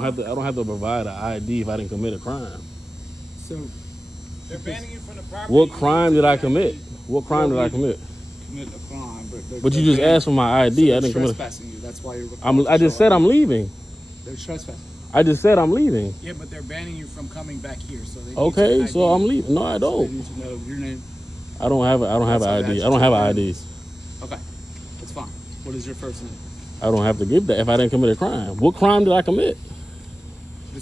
I don't have to provide an ID if I didn't commit a crime. So they're banning you from the property. What crime did I commit? What crime did I commit? Commit a crime, but you just asked for my ID. So I didn't commit. Trespassing you. That's why you're. I just said I'm leaving. They're trespassing. I just said I'm leaving. Yeah, but they're banning you from coming back here. So they okay, so I'm leaving. No, I don't. So they need to know your name. I don't have an ID. I don't have an ID. Okay, that's fine. What is your first name? I don't have to give that if I didn't commit a crime. What crime did I commit?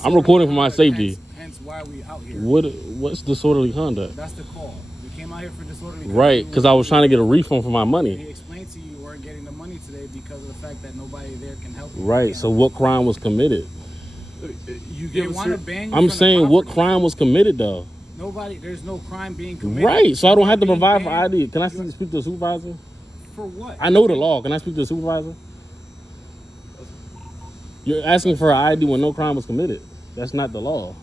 I'm recording for my safety. Hence why we out here. What's disorderly conduct? That's the call. We came out here for disorderly conduct. Right, because I was trying to get a refund for my money. He explained to you weren't getting the money today because of the fact that nobody there can help you. Right, so what crime was committed? I'm saying what crime was committed though? There's no crime being committed. Right, so I don't have to provide for ID. Can I speak to the supervisor? For what? I know the law. Can I speak to the supervisor? You're asking for an ID when no crime was committed. That's not the law.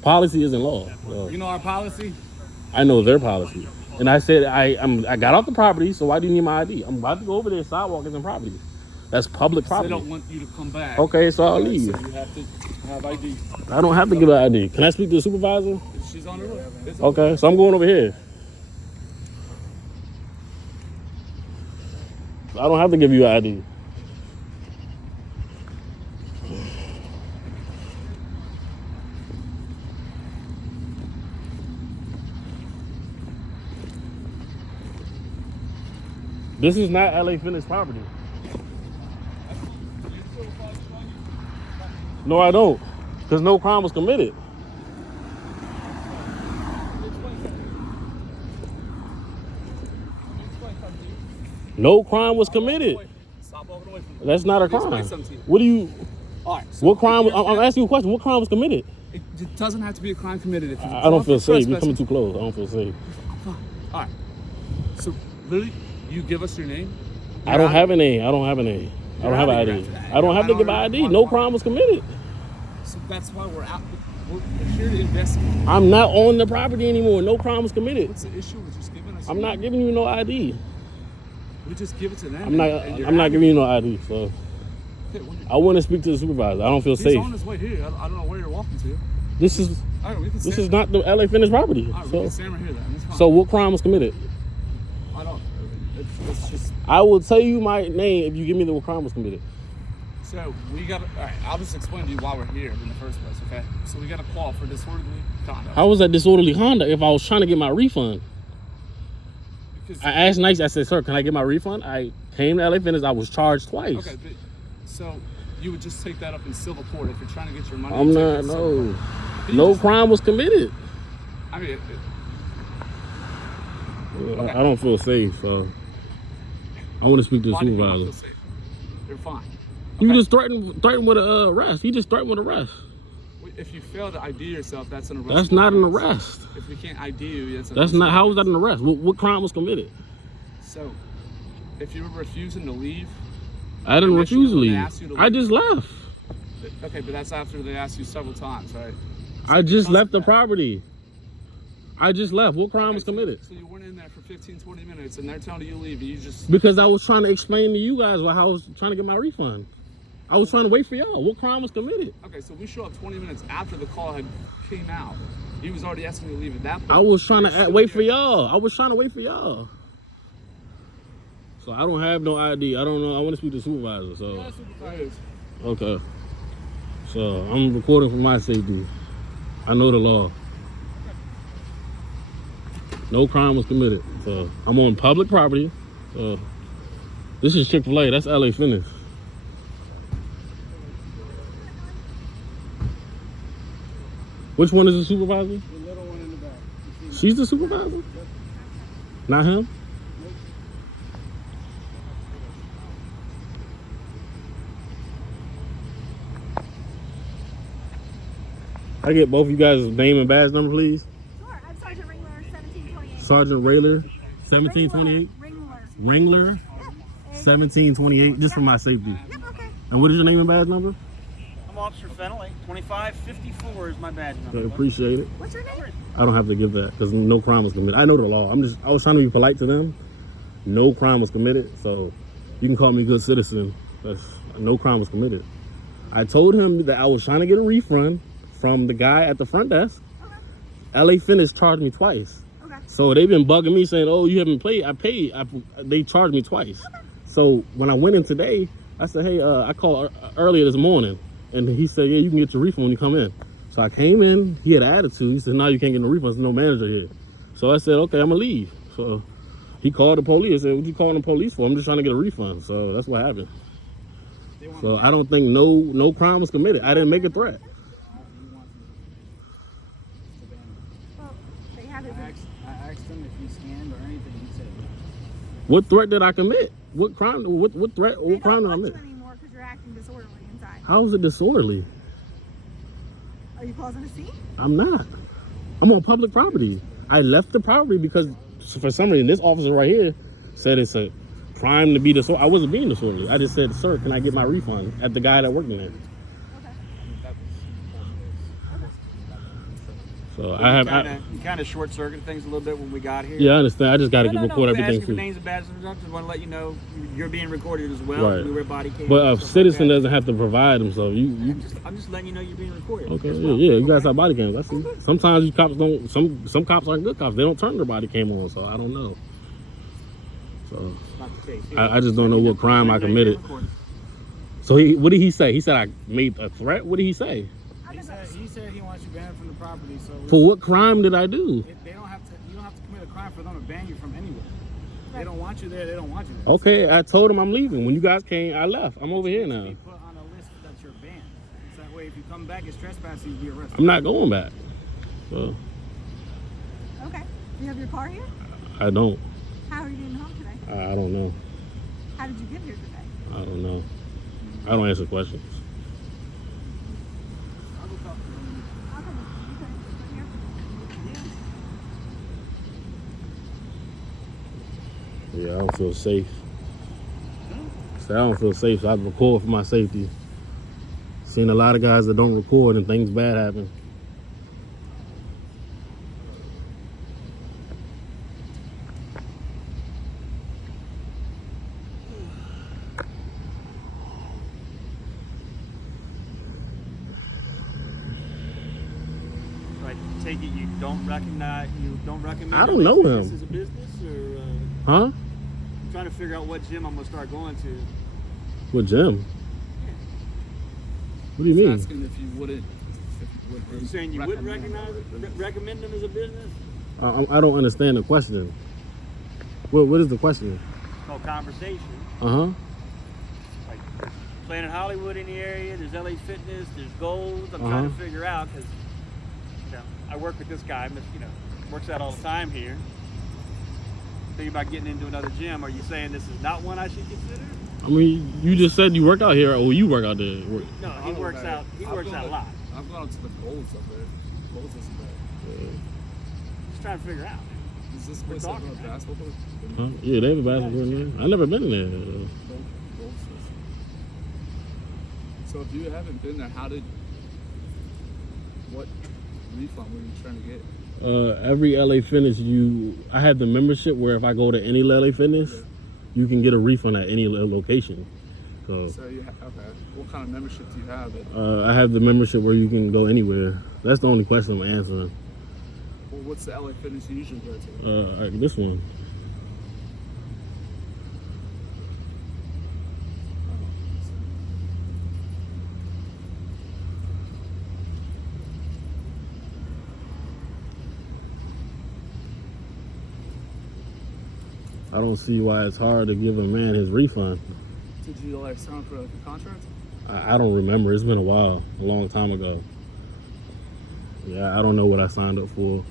Policy isn't law. So. You know our policy? I know their policy. And I said I got off the property, so why do you need my ID? I'm about to go over there. Sidewalk isn't property. That's public property. They don't want you to come back. Okay, so I'll leave. So you have to have ID. I don't have to give an ID. Can I speak to the supervisor? She's on the roof. Okay, so I'm going over here. I don't have to give you an ID. This is not LA Fitness property. No, I don't. Because no crime was committed. No crime was committed. That's not a crime. What do you... All right. So what crime... I'm asking you a question. What crime was committed? It doesn't have to be a crime committed. If I don't feel safe. You're coming too close. I don't feel safe. Fine. All right. So, literally, you give us your name? I don't have a name. I don't have a name. I don't have an ID. I don't have to give an ID. No crime was committed. So that's why we're out. We're here to investigate. I'm not on the property anymore. No crime was committed. What's the issue with just giving us? I'm not giving you no ID. We just give it to them. I'm not giving you no ID. So I want to speak to the supervisor. I don't feel safe. He's on his way here. I don't know where you're walking to. This is not the LA Fitness property. All right, we can stand right here then. That's fine. So what crime was committed? I don't. It's just. I will tell you my name if you give me the what crime was committed. So we got. All right, I'll just explain to you why we're here in the first place. Okay. So we got a call for disorderly conduct. How was that disorderly conduct if I was trying to get my refund? Because I asked nice. I said, "Sir, can I get my refund?" I came to LA Fitness. I was charged twice. Okay, but so you would just take that up in civil court if you're trying to get your money. I'm not. No. No crime was committed. I mean, okay. I don't feel safe, so I want to speak to the supervisor. You're fine. You just threatened with an arrest. He just threatened with arrest. If you fail to ID yourself, that's an arrest. That's not an arrest. If we can't ID you, that's not. How was that an arrest? What crime was committed? So, if you were refusing to leave, I didn't refuse to leave. I just left. Okay, but that's after they asked you several times, right? So I just left the property. I just left. What crime was committed? So you went in there for 15, 20 minutes and they're telling you to leave and you just... Because I was trying to explain to you guys how I was trying to get my refund. I was trying to wait for y'all. What crime was committed? Okay, so we show up 20 minutes after the call had came out. He was already asking you to leave at that point. I was trying to wait for y'all. I was trying to wait for y'all. So I don't have no ID. I don't know. I want to speak to the supervisor. So. Yeah, supervisor. Okay. So I'm recording for my safety. I know the law. No crime was committed. So I'm on public property. So this is Chick-fil-A. That's LA Fitness. Which one is the supervisor? The little one in the back. She's the supervisor? Yep. Not him? Nope. I get both of you guys' name and badge number, please. Sure. I'm Sergeant Ringler, 1728. Sergeant Rayler, 1728. Ringler, 1728. Just for my safety. Yep, okay. And what is your name and badge number? I'm Officer Fennelly. 2554 is my badge number. Okay, appreciate it. What's your name? I don't have to give that because no crime was committed. I know the law. I was trying to be polite to them. No crime was committed, so you can call me good citizen. No crime was committed. I told him that I was trying to get a refund from the guy at the front desk. Okay. LA Fitness charged me twice. Okay. So they've been bugging me saying, oh, you haven't paid. I paid. They charged me twice. Okay. So when I went in today, I said, hey, I called earlier this morning. And he said, yeah, you can get your refund when you come in. So I came in. He had an attitude. He said, no, you can't get no refund. There's no manager here. So I said, okay, I'm going to leave. So he called the police. I said, what you calling the police for? I'm just trying to get a refund. So that's what happened. So I don't think no crime was committed. I didn't make a threat. Well, they have his. I asked him if he scanned or anything. He said no. What threat did I commit? What crime? What threat? They What crime don't did I want you commit? anymore because you're acting disorderly inside. How is it disorderly? Are you causing a scene? I'm not. I'm on public property. I left the property because for some reason this officer right here said it's a crime to be disorderly. I wasn't being disorderly. I just said, sir, can I get my refund at the guy that worked in there? Okay. So I have. You kind of short circuited things a little bit when we got here. Yeah, I understand. I just got to record We everything ask you for for names and badges and stuff. Just want to let you know you're being recorded as well. Right. We wear body cams. But a and stuff citizen like doesn't have to provide them. So you I'm just letting you know you're being recorded. okay? as Yeah, well. yeah. You guys Okay? have body cams. I see. Sometimes you cops don't. Some cops aren't good cops. They don't turn their body cam on. So I don't know. So It's not the case. I just don't know what crime I Letting you know you're committed. recorded. So what did he say? He said I made a threat. What did he say? He said he wants you banned from the property. So For what crime did I do? they don't have to. You don't have to commit a crime for them to ban you from anywhere. They don't want you there. They don't want you there. Okay, I told him I'm leaving. When you guys came, I left. I'm over here now. Be put on a list that you're banned. So that way, if you come back as trespassing, you'll be arrested. I'm not going back. So Okay. Do you have your car here? I don't. How are you getting home today? I don't know. How did you get here today? I don't know. I don't answer questions. I'll go talk to them. Okay. Here. Yeah, I don't feel safe. So I don't feel safe, so I record for my safety. Seen a lot of guys that don't record and things bad happen. So I take it you don't recommend. I don't know this him. as a business, or Huh? I'm trying to figure out what gym I'm gonna start going to. What gym? What do you mean? Asking if you wouldn't. Are you saying you wouldn't recommend them as a business? I don't understand the question. What is the question? It's called conversation. Uh-huh. Like Planet Hollywood in the area. There's LA Fitness. There's Goals. I'm Uh-huh. trying to figure out because I work with this guy. Works out all the time here. Thinking about getting into another gym. Are you saying this is not one I should consider? I mean, you just said you work out here, or you work out there. No, he works out. He works out a lot. I've gone to the Goals up there. Goals isn't bad. Just trying to figure out. Is this We're place have talking, a man. basketball court? Huh? Yeah, they have a basketball in there. I never been in there. Goals is. So if you haven't been there, what refund were you trying to get? Every LA Fitness, I have the membership where if I go to any LA Fitness, you can get a refund at any location. So Okay. What kind of membership do you have? I have the membership where you can go anywhere. That's the only question I'm answering. Well, what's the LA Fitness you usually go to? This one. I don't see why it's hard to give a man his refund. Did you sign for a contract? I don't remember. It's been a while, a long time ago. Yeah, I don't know what I signed up for.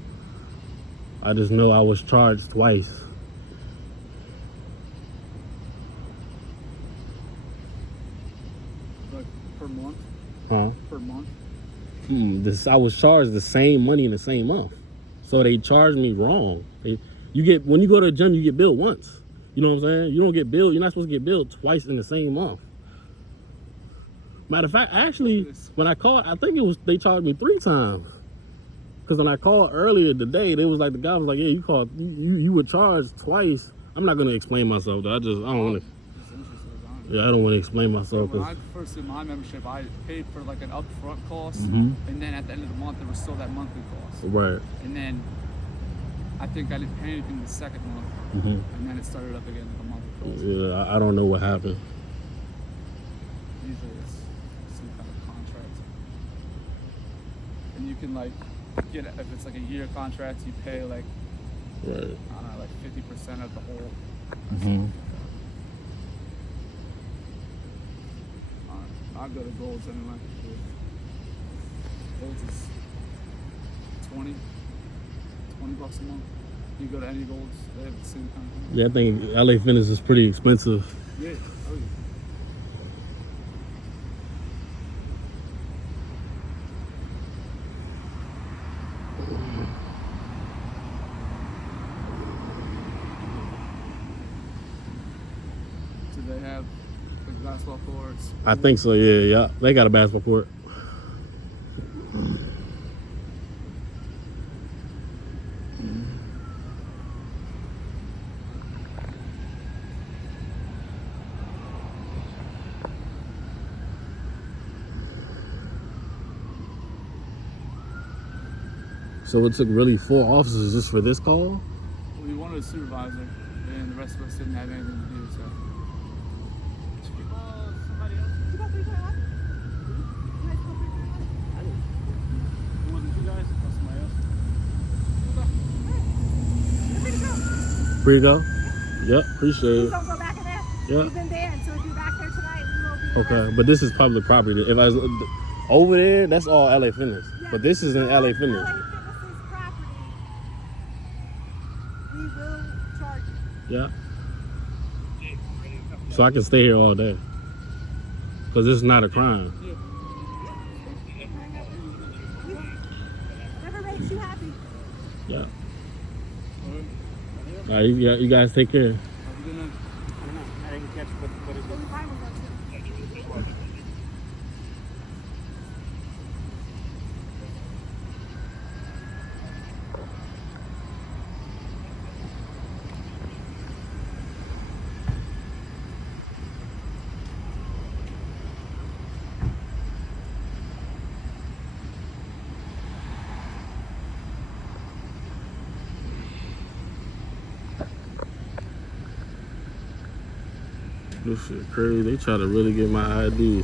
I just know I was charged twice. Like per month? Huh? Per month? I was charged the same money in the same month. So they charged me wrong. When you go to a gym, you get billed once. You know what I'm saying? You don't get billed. You're not supposed to get billed twice in the same month. Matter of fact, actually, when I called, I think they charged me 3 times. Because when I called earlier today, they was like, the guy was like, yeah, you were charged twice. I'm not going to explain myself though. I don't want to. Yeah, I don't want to explain myself. When I first did my membership, I paid for like an upfront cost, Mhm. and then at the end of the month, there was still that monthly cost. Right. And then I think I didn't pay anything the second month, Mhm. and then it started up again with a monthly cost. Yeah, I don't know what happened. Usually it's some kind of contract, and you can like get if it's like a year contract, you pay like Right. I don't know, like 50% of the whole. Mhm. I'll go to Golds anyway. Golds is 20 bucks a month. You go to any Golds, they have the same kind of thing. Yeah, I think LA Fitness is pretty expensive. Yeah. Oh yeah. Do they have like basketball courts? I think so. Yeah. They got a basketball court. So it took really 4 officers just for this call? We wanted a supervisor, and the rest of us didn't have anything to do, so. Somebody else? You got 321? You guys go 321? It wasn't you guys? It was somebody else. You're free to go. Free to go? Yep, appreciate Please it. don't go back in there. Yeah. You've been banned, so if you're back there tonight, you will be Okay, arrested. but this is public property. If I was over there, that's all LA Fitness. Yeah, But this isn't LA LA Fitness. Fitness's property. We will charge you. Yeah. So I can stay here all day. Because this is not a crime. Whatever makes you happy. Yeah. All right, you guys take care. I didn't catch what it Well, was. mine will go too. This shit crazy. They try to really get my ID.